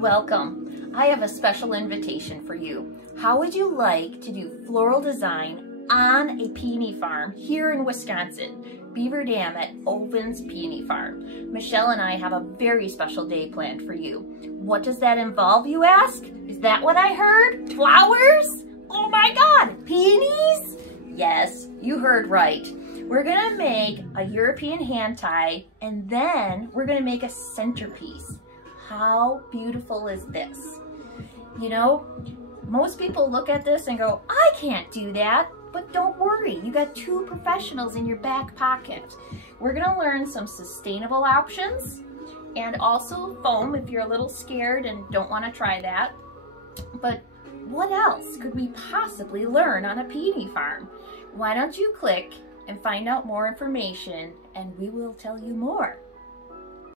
Welcome. I have a special invitation for you. How would you like to do floral design on a peony farm here in Wisconsin? Beaver Dam at Ovans Peony Farm. Michelle and I have a very special day planned for you. What does that involve, you ask? Is that what I heard? Flowers? Oh my God, peonies? Yes, you heard right. We're gonna make a European hand tie and then we're gonna make a centerpiece. How beautiful is this? You know, most people look at this and go, I can't do that. But don't worry, you got two professionals in your back pocket. We're gonna learn some sustainable options and also foam if you're a little scared and don't wanna try that. But what else could we possibly learn on a peony farm? Why don't you click and find out more information and we will tell you more.